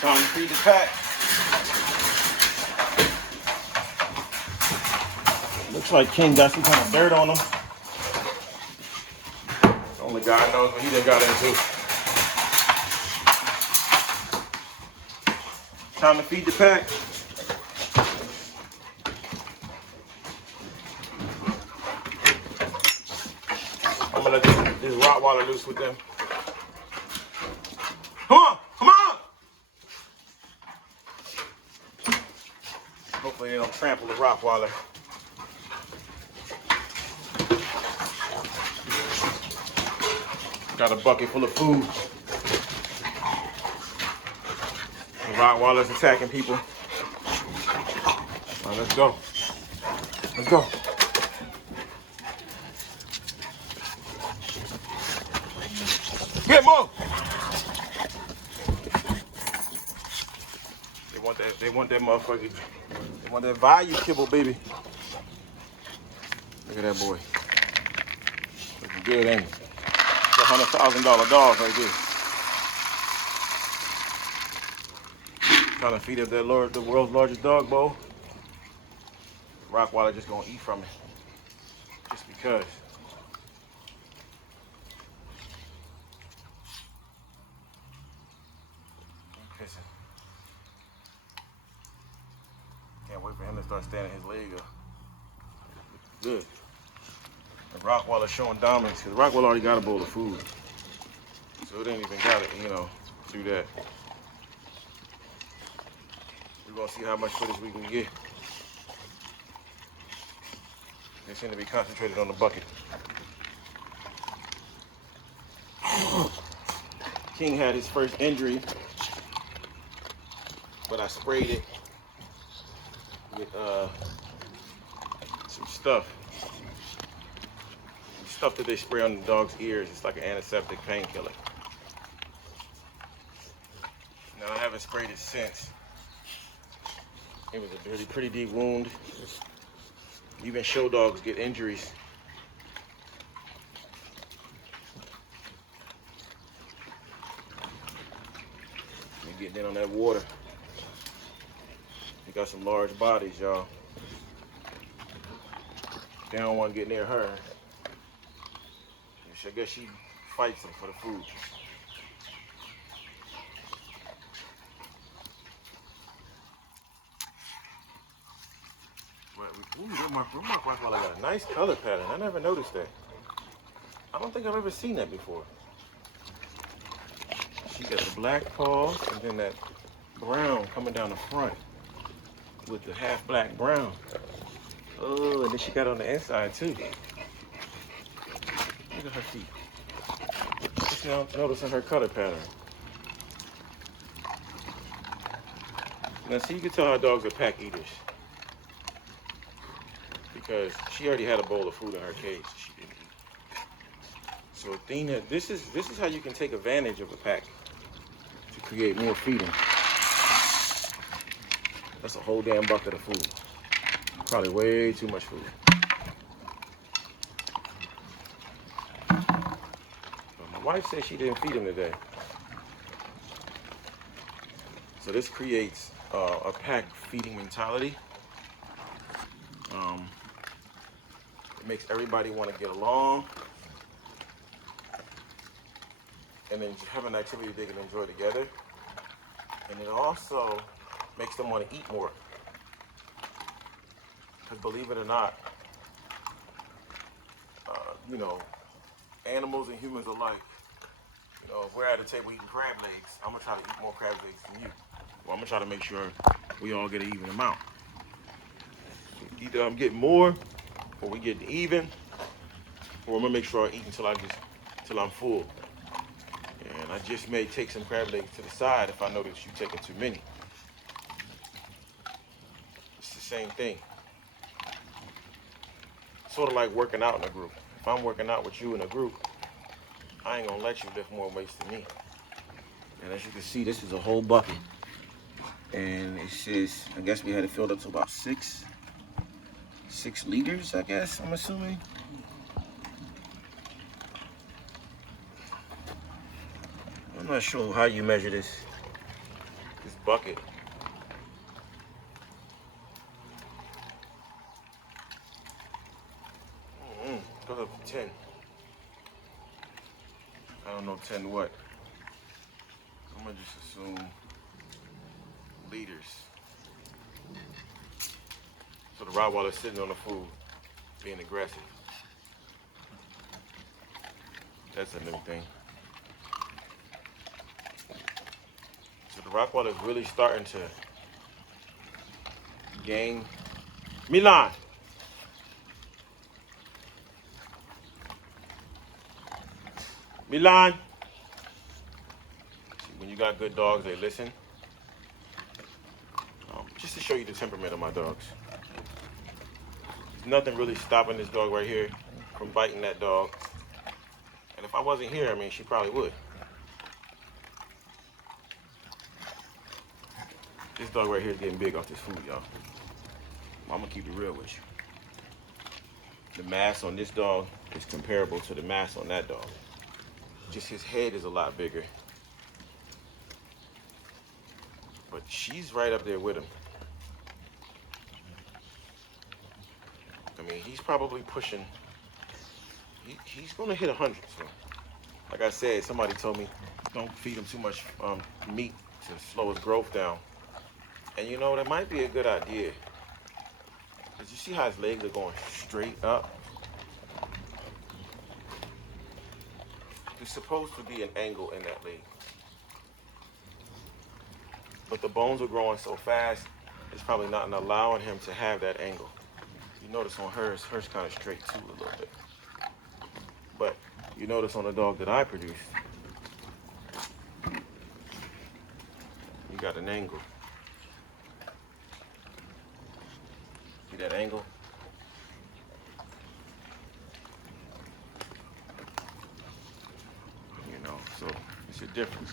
Time to feed the pack. Looks like King got some kind of dirt on him. Only God knows what he done got into. Time to feed the pack. I'm gonna let this Rottweiler loose with them. Come on, come on! Hopefully they don't trample the Rottweiler. Got a bucket full of food. The Rottweiler's attacking people. All right, let's go. Let's go. Get more. They want that motherfucker. They want that value kibble, baby. Look at that boy. Looking good, ain't he? It's $100,000 dog right there. Trying to feed up that the world's largest dog bowl. Rottweiler just gonna eat from it. Just because. I'm pissing. Can't wait for him to start standing his leg up. Good. The Rottweiler showing dominance because Rottweiler already got a bowl of food. So it ain't even got it, do that. We're gonna see how much footage we can get. They seem to be concentrated on the bucket. King had his first injury, but I sprayed it with some stuff. Stuff that they spray on the dog's ears. It's like an antiseptic painkiller. Now I haven't sprayed it since. It was a pretty deep wound. Even show dogs get injuries. You're getting in on that water. You got some large bodies, y'all. They don't want to get near her. I guess she fights them for the food. Ooh, my Rottweiler got a nice color pattern. I never noticed that. I don't think I've ever seen that before. She got the black paws and then that brown coming down the front with the half black brown. Oh, and then she got on the inside too. Look at her feet. Just now noticing her color pattern. Now see, you can tell how dogs are pack eaters. Because she already had a bowl of food in her cage she didn't eat. So Athena, this is how you can take advantage of a pack to create more feeding. That's a whole damn bucket of food. Probably way too much food. My wife said she didn't feed him today. So this creates a pack feeding mentality. It makes everybody want to get along. And then have an activity they can enjoy together. And it also makes them want to eat more. Because believe it or not, animals and humans alike, if we're at a table eating crab legs, I'm gonna try to eat more crab legs than you. Well, I'm gonna try to make sure we all get an even amount. Either I'm getting more, or we getting even, or I'm gonna make sure I eat until I'm full. And I just may take some crab legs to the side if I notice you taking too many. It's the same thing. Sort of like working out in a group. If I'm working out with you in a group, I ain't gonna let you lift more weights than me. And as you can see, this is a whole bucket. And it says, I guess we had it filled up to about 6 liters, I guess, I'm assuming. I'm not sure how you measure this bucket. Goes up to 10. I don't know 10 what. I'm gonna just assume liters. So the Rottweiler's sitting on the food, being aggressive. That's a new thing. So the Rottweiler's really starting to gain. Milan! Milan! See, when you got good dogs, they listen. Just to show you the temperament of my dogs. There's nothing really stopping this dog right here from biting that dog. And if I wasn't here, I mean, she probably would. This dog right here is getting big off this food, y'all. I'm gonna keep it real with you. The mass on this dog is comparable to the mass on that dog. Just his head is a lot bigger. But she's right up there with him. I mean, he's probably pushing, he's gonna hit 100. So, like I said, somebody told me, don't feed him too much meat to slow his growth down. And you know, that might be a good idea. Because you see how his legs are going straight up? There's supposed to be an angle in that leg. But the bones are growing so fast, it's probably not allowing him to have that angle. You notice on hers kind of straight too a little bit. But you notice on the dog that I produced, you got an angle. See that angle? You know, so it's a difference.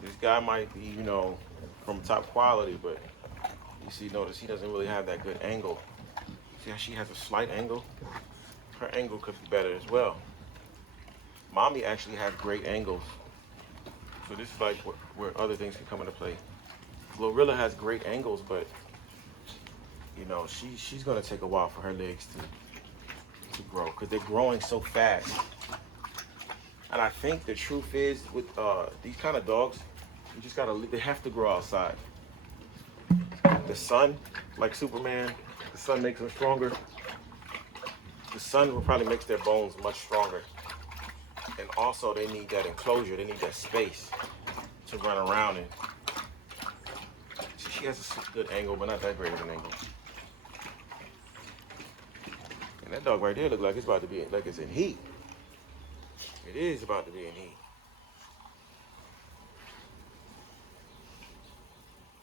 This guy might be, you know, from top quality, but you see, notice he doesn't really have that good angle. See how she has a slight angle? Her angle could be better as well. Mommy actually has great angles. So this is like where other things can come into play. Glorilla has great angles, but you know, she's gonna take a while for her legs to grow because they're growing so fast. And I think the truth is with these kind of dogs, you just gotta, they have to grow outside. The sun, like Superman, the sun makes them stronger. The sun will probably make their bones much stronger. And also they need that enclosure, they need that space to run around in. See, she has a good angle, but not that great of an angle. And that dog right there looks like it's about to be, like it's in heat. It is about to be in heat.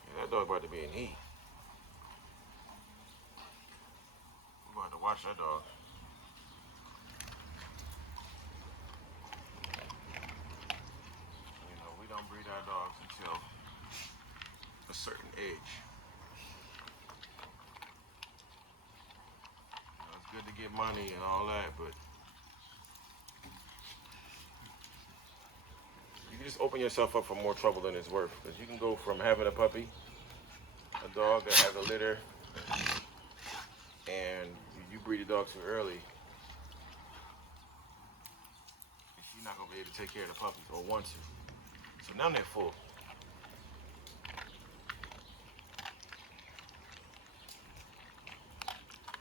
Yeah, that dog about to be in heat. We're going to watch that dog. You know, we don't breed our dogs until a certain age. You know, it's good to get money and all that, but you can just open yourself up for more trouble than it's worth. Because you can go from having a puppy, a dog that has a litter, and you breed a dog too early, she's not going to be able to take care of the puppies or want to. So now they're full.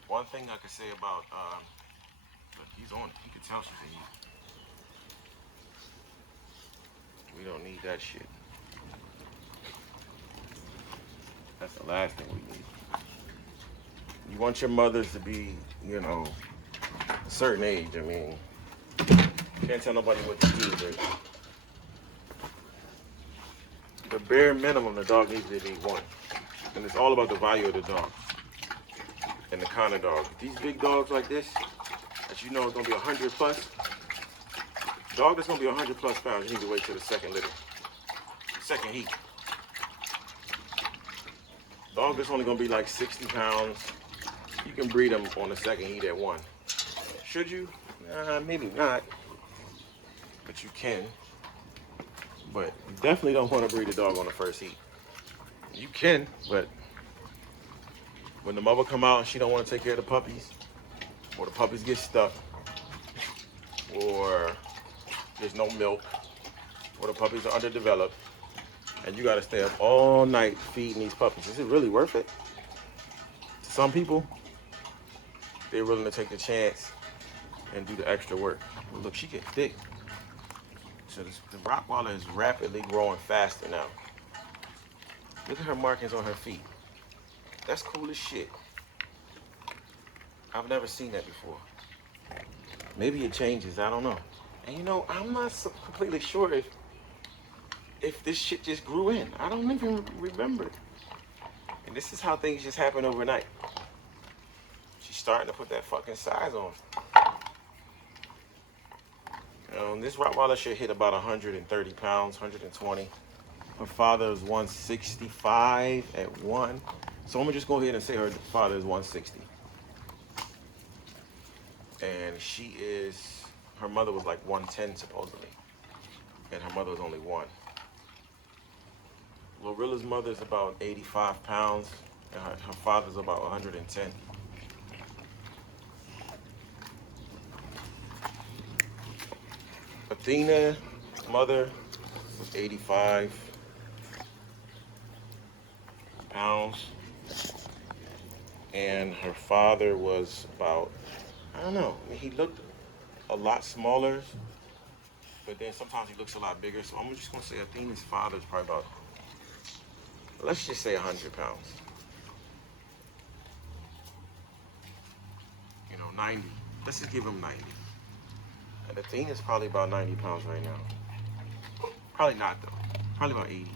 One thing I could say about, look, he's on it. You can tell she's in heat. We don't need that shit. That's the last thing we need. You want your mothers to be, you know, a certain age. I mean, you can't tell nobody what to do, but the bare minimum the dog needs to be one. And it's all about the value of the dog and the kind of dog. These big dogs like this, that you know is gonna be 100 plus, dog that's gonna be 100 plus pounds, you need to wait till the second litter, second heat. Dog that's only gonna be like 60 pounds, you can breed them on the second heat at one. Should you? Maybe not. you can, but you definitely don't want to breed a dog on the first heat. You can, but when the mother come out and she don't want to take care of the puppies, or the puppies get stuck, or there's no milk, or the puppies are underdeveloped, and you got to stay up all night feeding these puppies, is it really worth it? To some people, they're willing to take the chance and do the extra work. Well, look, she gets thick. So the Rottweiler is rapidly growing faster now. Look at her markings on her feet. That's cool as shit. I've never seen that before. Maybe it changes, I don't know. And you know, I'm not so completely sure if this shit just grew in. I don't even remember. And this is how things just happen overnight. She's starting to put that fucking size on. This Rottweiler should hit about 130 pounds, 120. Her father is 165 at 1. So I'm gonna just go ahead and say her father is 160. And her mother was like 110 supposedly. And her mother was only 1. Glorilla's mother is about 85 pounds, and her father's about 110. Athena's mother was 85 pounds, and her father was about, I don't know, I mean, he looked a lot smaller, but then sometimes he looks a lot bigger, so I'm just gonna say Athena's father is probably about, let's just say 100 pounds. 90. Let's just give him 90. And Athena's probably about 90 pounds right now. Probably not though. Probably about 80.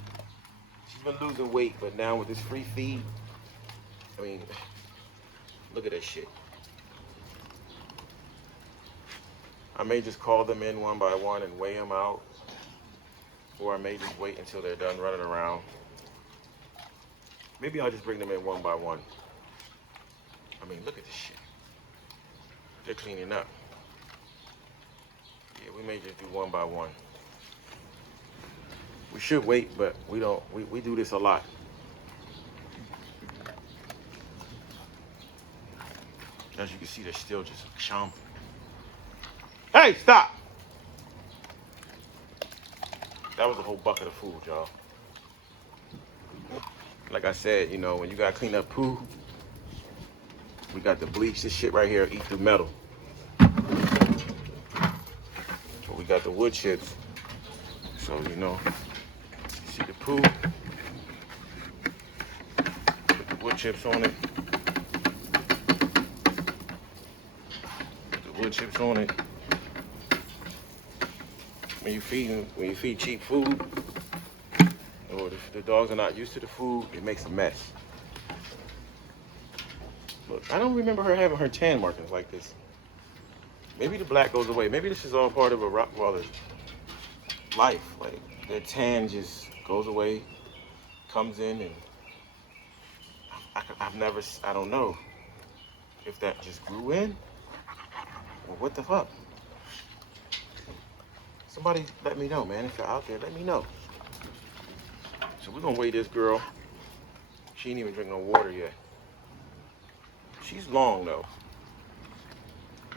She's been losing weight, but now with this free feed, I mean, look at that shit. I may just call them in one by one and weigh them out, or I may just wait until they're done running around. Maybe I'll just bring them in one by one. I mean, look at this shit. They're cleaning up. Yeah, we may just do one by one. We should wait, but we don't. We do this a lot. As you can see, they're still just chomping. Hey, stop! That was a whole bucket of food, y'all. Like I said, when you gotta clean up poo, we got to bleach this shit right here, eat through metal. So we got the wood chips. So, see the poo, put the wood chips on it. Put the wood chips on it. When you feed cheap food, or if the dogs are not used to the food, it makes a mess. Look, I don't remember her having her tan markings like this. Maybe the black goes away. Maybe this is all part of a Rottweiler's life. Like, their tan just goes away, comes in, and I don't know if that just grew in, or what the fuck. Somebody let me know, man. If you're out there, let me know. So we're gonna weigh this girl. She ain't even drink no water yet. She's long though.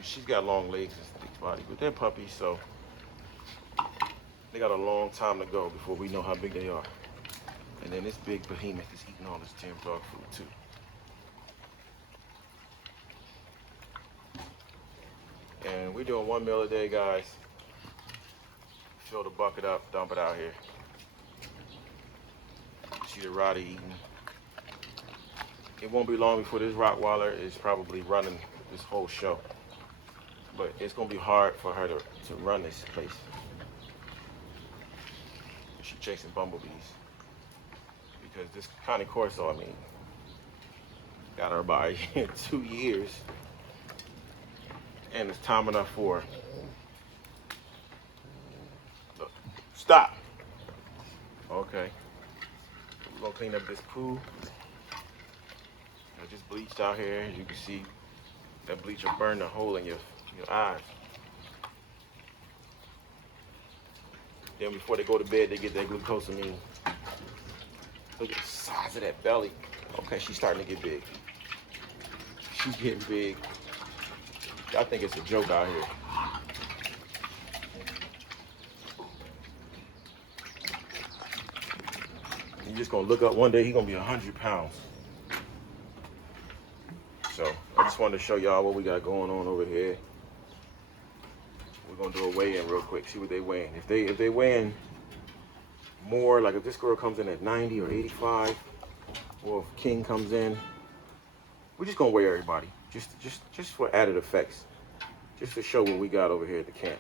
She's got long legs and thick body, but they're puppies, so they got a long time to go before we know how big they are. And then this big behemoth is eating all this damn dog food too. And we're doing 1 meal a day, guys. Fill the bucket up, dump it out here. See the Rottie eating. It won't be long before this Rottweiler is probably running this whole show. But it's gonna be hard for her to run this place. She's chasing bumblebees. Because this kind of Corso, got her by 2 years. And it's time enough for her. Look, stop. Okay. We're gonna clean up this poo. I just bleached out here. As you can see, that bleach will burn a hole in your eyes. Then before they go to bed, they get their glucosamine. Look at the size of that belly. Okay, she's starting to get big. She's getting big. I think it's a joke out here. You're just gonna look up one day, he's gonna be 100 pounds. So I just wanted to show y'all what we got going on over here. We're gonna do a weigh-in real quick, see what they weighing. If they weighing more, like if this girl comes in at 90 or 85, or if King comes in, we're just gonna weigh everybody, just for added effects, just to show what we got over here at the camp.